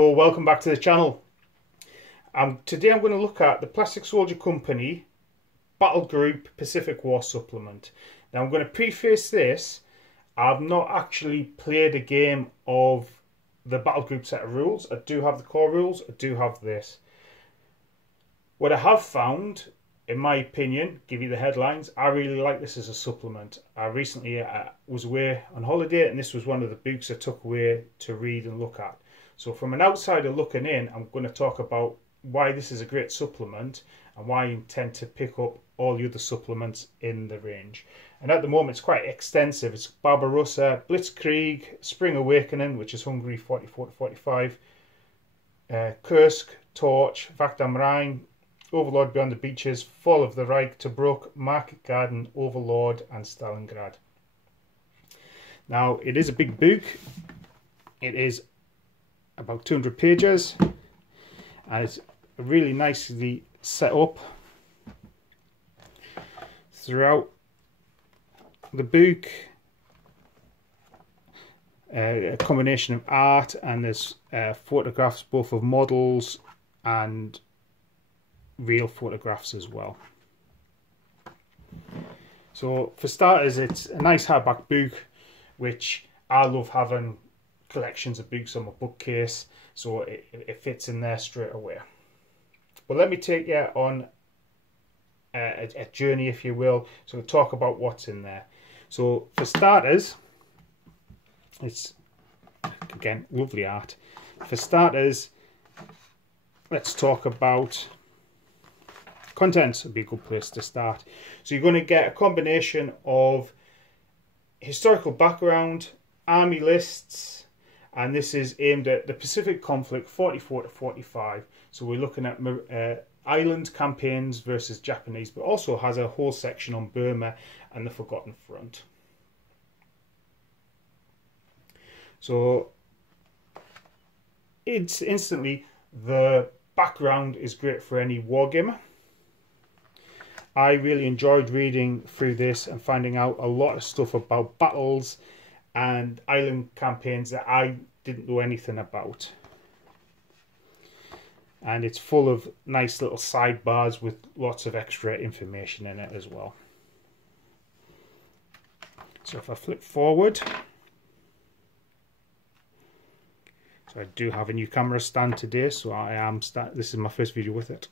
So welcome back to the channel. Today I'm going to look at the Plastic Soldier Company Battlegroup Pacific War supplement. Now I'm going to preface this, I've not actually played a game of the Battlegroup set of rules. I do have the core rules, I do have this. What I have found, in my opinion, give you the headlines, I really like this as a supplement. I recently was away on holiday and this was one of the books I took away to read and look at. So from an outsider looking in, I'm going to talk about why this is a great supplement and why I intend to pick up all the other supplements in the range. And at the moment it's quite extensive. It's Barbarossa, Blitzkrieg, Spring Awakening, which is Hungary 44 to 45, Kursk, Torch, Wacht am Rhein, Overlord Beyond the Beaches, Fall of the Reich, Tobruk, Market Garden, Overlord and Stalingrad. Now it is a big book. It is about 200 pages and it's really nicely set up throughout the book. A combination of art, and there's photographs both of models and real photographs as well. So for starters, it's a nice hardback book, which I love having collections of books on my bookcase, so it fits in there straight away. But let me take you on a journey, if you will, so we'll talk about what's in there. So for starters, it's again lovely art. For starters, let's talk about contents. Would be a good place to start. So you're going to get a combination of historical background, army lists, and this is aimed at the Pacific conflict 44 to 45. So we're looking at island campaigns versus Japanese, but also has a whole section on Burma and the Forgotten Front. So it's instantly, the background is great for any wargamer. I really enjoyed reading through this and finding out a lot of stuff about battles and island campaigns that I didn't know anything about. And it's full of nice little sidebars with lots of extra information in it as well. So if I flip forward, so I do have a new camera stand today, so this is my first video with it.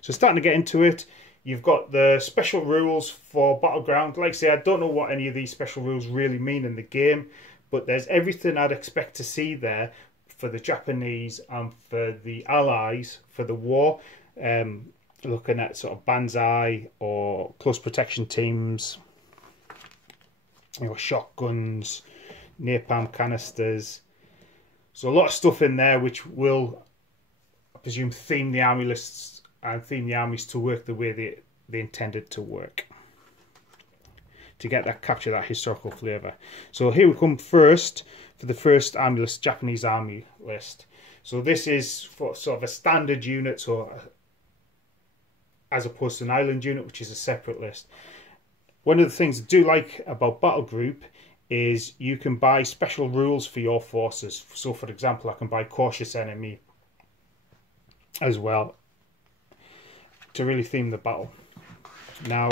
So starting to get into it, you've got the special rules for Battleground. Like I say, I don't know what any of these special rules really mean in the game, but there's everything I'd expect to see there for the Japanese and for the Allies for the war. Looking at sort of banzai or close protection teams, you know, shotguns, napalm canisters. So a lot of stuff in there which will, I presume, theme the army lists and theme the armies to work the way they intended to work, to capture that historical flavour. So here we come first for the first army list, Japanese army list. So this is for sort of a standard unit, so as opposed to an island unit, which is a separate list. One of the things I do like about Battlegroup is you can buy special rules for your forces. So for example, I can buy Cautious Enemy as well, to really theme the battle. Now,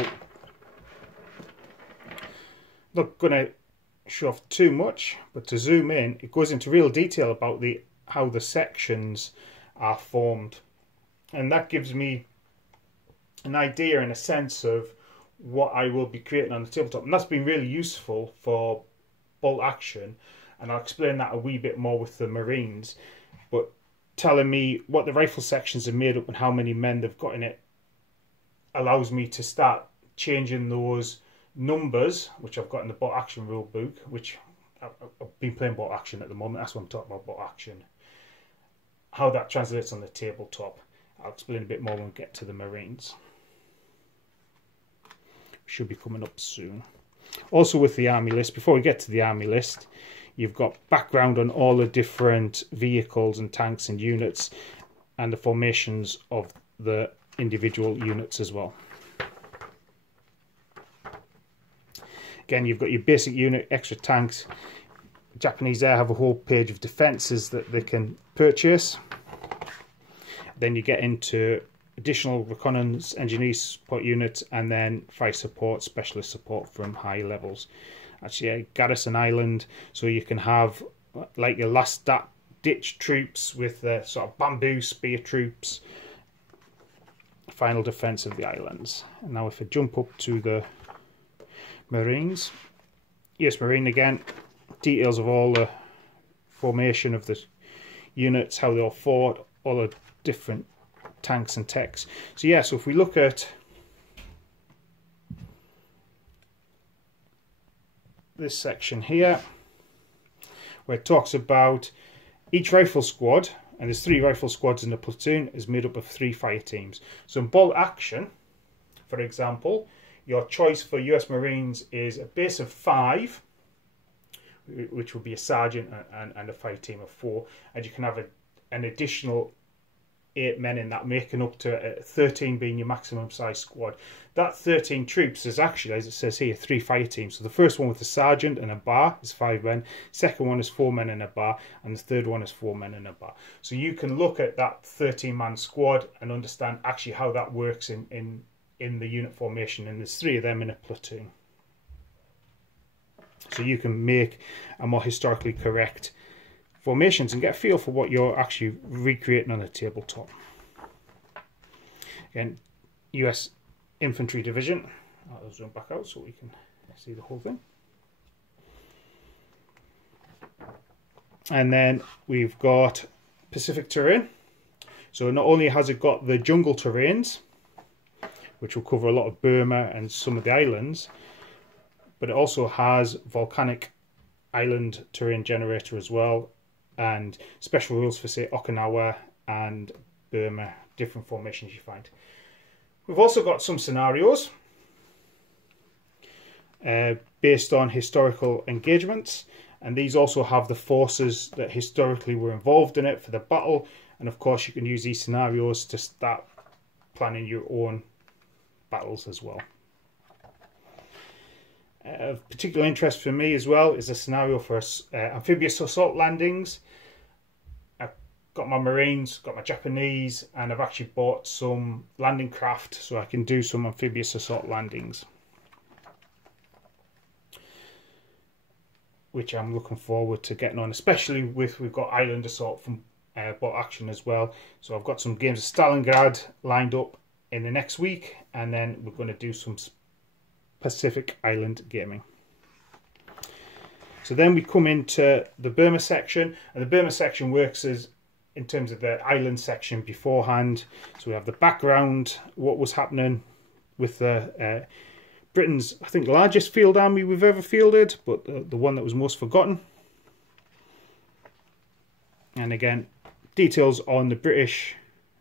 not going to show off too much, but to zoom in, it goes into real detail about how the sections are formed, and that gives me an idea and a sense of what I will be creating on the tabletop, and that's been really useful for bolt action, and I'll explain that a wee bit more with the Marines. But telling me what the rifle sections are made up and how many men they've got in it allows me to start changing those numbers, which I've got in the bolt action rule book, which I've been playing bolt action at the moment. That's what I'm talking about, bolt action. How that translates on the tabletop, I'll explain a bit more when we get to the Marines. Should be coming up soon. Also with the army list, before we get to the army list, you've got background on all the different vehicles and tanks and units and the formations of the individual units as well. Again, you've got your basic unit, extra tanks, Japanese there have a whole page of defences that they can purchase. Then you get into additional reconnaissance engineer support units, and then fire support, specialist support from high levels. Actually, a garrison island, so you can have like your last ditch troops with the sort of bamboo spear troops. Final defense of the islands. And now if I jump up to the Marines, US Marine again, details of all the formation of the units, how they all fought, all the different tanks and techs. So yeah, so if we look at this section here, where it talks about each rifle squad, and there's 3 rifle squads in a platoon, is made up of 3 fire teams. So in bolt action, for example, your choice for US Marines is a base of 5, which would be a sergeant and a fire team of 4, and you can have an additional 8 men in that, making up to 13 being your maximum size squad. That 13 troops is actually, as it says here, 3 fire teams. So the first one with a sergeant and a bar is 5 men, second one is 4 men and a bar, and the third one is 4 men and a bar. So you can look at that 13-man squad and understand actually how that works in the unit formation, and there's 3 of them in a platoon. So you can make a more historically correct formations and get a feel for what you're actually recreating on the tabletop. Again, US Infantry Division. I'll zoom back out so we can see the whole thing. And then we've got Pacific terrain. So not only has it got the jungle terrains, which will cover a lot of Burma and some of the islands, but it also has volcanic island terrain generator as well, and special rules for, say, Okinawa and Burma, different formations you find. We've also got some scenarios based on historical engagements, and these also have the forces that historically were involved in it for the battle, and of course you can use these scenarios to start planning your own battles as well. Of particular interest for me as well is a scenario for amphibious assault landings. I've got my Marines, got my Japanese, and I've actually bought some landing craft so I can do some amphibious assault landings, which I'm looking forward to getting on, especially with we've got island assault from bolt action as well. So I've got some games of Stalingrad lined up in the next week, and then we're going to do some Pacific Island gaming. So then we come into the Burma section, and the Burma section works as in terms of the island section beforehand. So we have the background, what was happening with the Britain's, I think, largest field army we've ever fielded, but the one that was most forgotten. And again, details on the British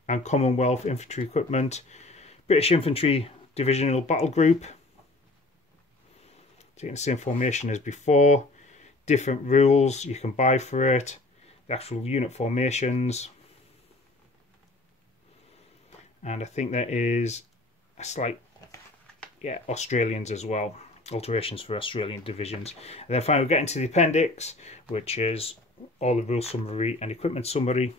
and Commonwealth infantry equipment, British Infantry Divisional Battle Group, taking the same formation as before, different rules you can buy for it, the actual unit formations, and I think there is a slight, yeah, Australians as well, alterations for Australian divisions. And then finally we get into the appendix, which is all the rule summary and equipment summary,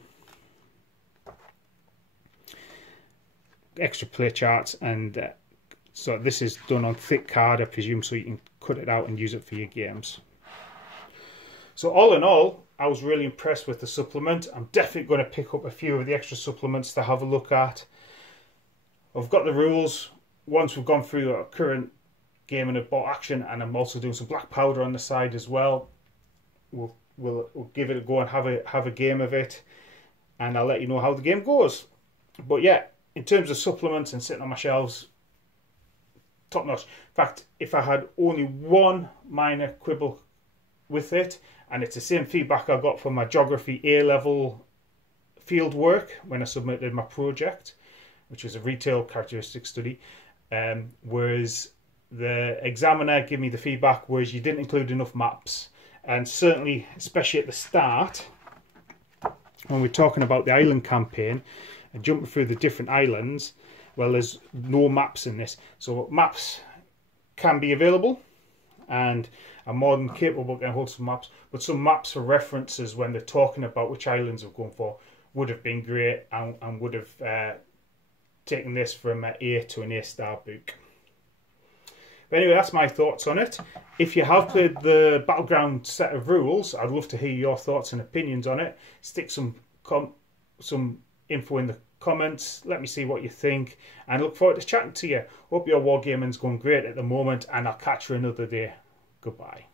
extra play charts, and so this is done on thick card, I presume, so you can cut it out and use it for your games. So all in all, I was really impressed with the supplement. I'm definitely going to pick up a few of the extra supplements to have a look at. I've got the rules. Once we've gone through our current gaming of bolt action, and I'm also doing some black powder on the side as well, we'll give it a go and have a game of it, and I'll let you know how the game goes. But yeah, in terms of supplements and sitting on my shelves, top notch. In fact, if I had only one minor quibble with it, and it's the same feedback I got from my geography A-level field work when I submitted my project, which was a retail characteristic study, whereas the examiner gave me the feedback whereas you didn't include enough maps. And certainly, especially at the start, when we're talking about the island campaign and jumping through the different islands, well, there's no maps in this. So maps can be available, and I'm more than capable of getting hold of some maps, but some maps for references when they're talking about which islands we're going for would have been great, and would have taken this from an A to an A-star book. But anyway, that's my thoughts on it. If you have played the Battleground set of rules, I'd love to hear your thoughts and opinions on it. Stick some info in the comments. Let me see what you think, and I look forward to chatting to you. Hope your wargaming's going great at the moment, and I'll catch you another day. Goodbye.